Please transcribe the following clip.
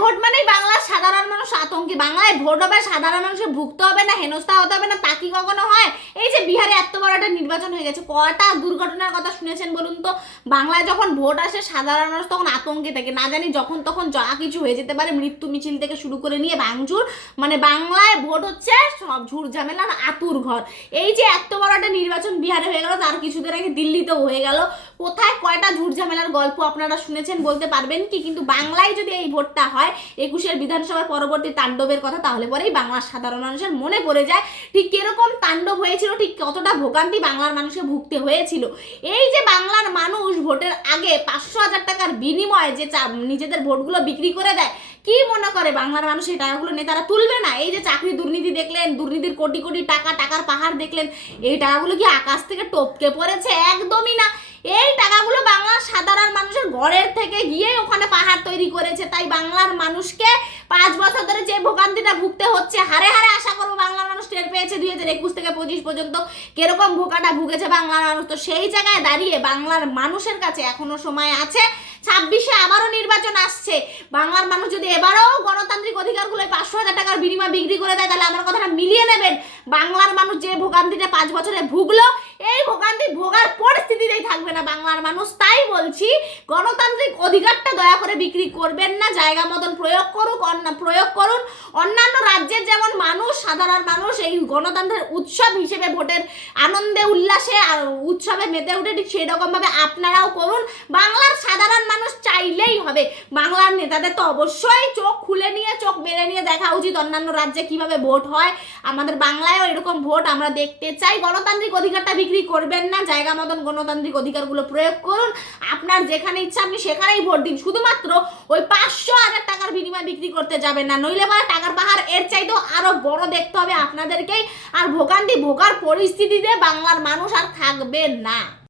Vote মানেই বাংলার সাধারণ মানুষ আতঙ্কে। বাংলায় ভোট হবে, সাধারণ মানুষের ভুগতে হবে না, হেনস্থা হতে হবে না, তা কি কখনো হয়? এই যে বিহারে এত বড় একটা নির্বাচন হয়ে গেছে, কটা দুর্ঘটনার কথা শুনেছেন বলুন তো? বাংলায় যখন ভোট আসে, সাধারণ মানুষ তখন আতঙ্কে থাকে। না জানি যখন তখন যা কিছু হয়ে যেতে পারে, মৃত্যু মিছিল থেকে শুরু করে নিয়ে ভাঙচুর। মানে বাংলায় ভোট হচ্ছে সব ঝুট ঝামেলার আতুর ঘর। এই যে এত বড় একটা নির্বাচন বিহারে হয়ে গেল, তার কিছুদিন আগে দিল্লিতেও হয়ে গেল। কোথায় কয়টা ঝুট ঝামেলার গল্প আপনারা শুনেছেন বলতে পারবেন কি? কিন্তু বাংলায় যদি এই ভোটটা হয়, একুশের বিধানসভার পরবর্তী তাণ্ডবের কথা, তাহলে পরেই বাংলার সাধারণ মানুষের মনে পড়ে যায়, ঠিক কীরকম তাণ্ডব হয়েছিল, ঠিক কতটা ভোগান্তি বাংলার মানুষকে ভুগতে হয়েছিল। এই যে বাংলার মানুষ ভোটের আগে পাঁচশো হাজার টাকার বিনিময়ে যে নিজেদের ভোটগুলো বিক্রি করে দেয়, কি মনে করে বাংলার মানুষ এই টাকাগুলো নেতারা তুলবে না। এই যে চাকরি দুর্নীতি দেখলেন, দুর্নীতির কোটি কোটি টাকা, টাকার পাহাড় দেখলেন, এই টাকাগুলো কি আকাশ থেকে টপকে পড়েছে? একদমই না। এই টাকাগুলো বাংলার সাধারণ মানুষের ঘরের থেকে গিয়ে ওখানে পাহাড় তৈরি করেছে। তাই বাংলার মানুষকে পাঁচ বছর ধরে যে ভোগান্তিটা ভুগতে হচ্ছে, হারে হারে আশা করব বাংলার মানুষ পেয়েছে দুই হাজার একুশ থেকে পঁচিশ পর্যন্ত। কীরকম ভোকাটা ভুগেছে বাংলার মানুষ? তো সেই জায়গায় দাঁড়িয়ে বাংলার মানুষের কাছে এখনও সময় আছে। ছাব্বিশে আবারও নির্বাচন আসছে। বাংলার মানুষ যদি এবারও গণতান্ত্রিক অধিকারগুলো পাঁচশো হাজার টাকার বিনিময় বিক্রি করে দেয়, তাহলে আমার কথাটা মিলিয়ে নেবেন। বাংলার মানুষ যে ভোগান্তিটা পাঁচ বছরে ভুগলো, এই ভোগান্তি ভোগার পরিস্থিতিতেই থাকবে। না বাংলার মানুষ, তাই বলছি, গণতান্ত্রিক অধিকারটা দয়া করে বিক্রি করবেন না, জায়গা মতন প্রয়োগ করুক প্রয়োগ করুন। অন্যান্য রাজ্যের যেমন মানুষ, সাধারণ মানুষ, এই গণতন্ত্রের উৎসব হিসেবে ভোটের আনন্দে, উল্লাসে উৎসবে মেতে উঠে ঠিক সেই রকমভাবে আপনারাও করুন। বাংলার সাধারণ মানুষ চাইলেই হবে। বাংলার নেতাদের তো অবশ্যই চোখ খুলে নিয়ে, চোখ মেরে নিয়ে দেখা উচিত অন্যান্য রাজ্যে কীভাবে ভোট হয়। আমাদের বাংলায়ও এরকম ভোট আমরা দেখতে চাই। গণতান্ত্রিক অধিকারটা বিক্রি করবেন না, জায়গা মতন গণতান্ত্রিক অধিকারগুলো প্রয়োগ করুন। আপনার যেখানে ইচ্ছা আপনি সেখানেই ভোট দিন। শুধুমাত্র ওই পাঁচশো হাজার টাকার বিনিময় বিক্রি করতে যাবেন না। নইলে মানে টাকার পাহাড় এর চাইতেও আরও বড় দেখতে হবে আপনাদেরকেই। আর ভোগান্তি ভোগার পরিস্থিতিতে বাংলার মানুষ আর থাকবে না।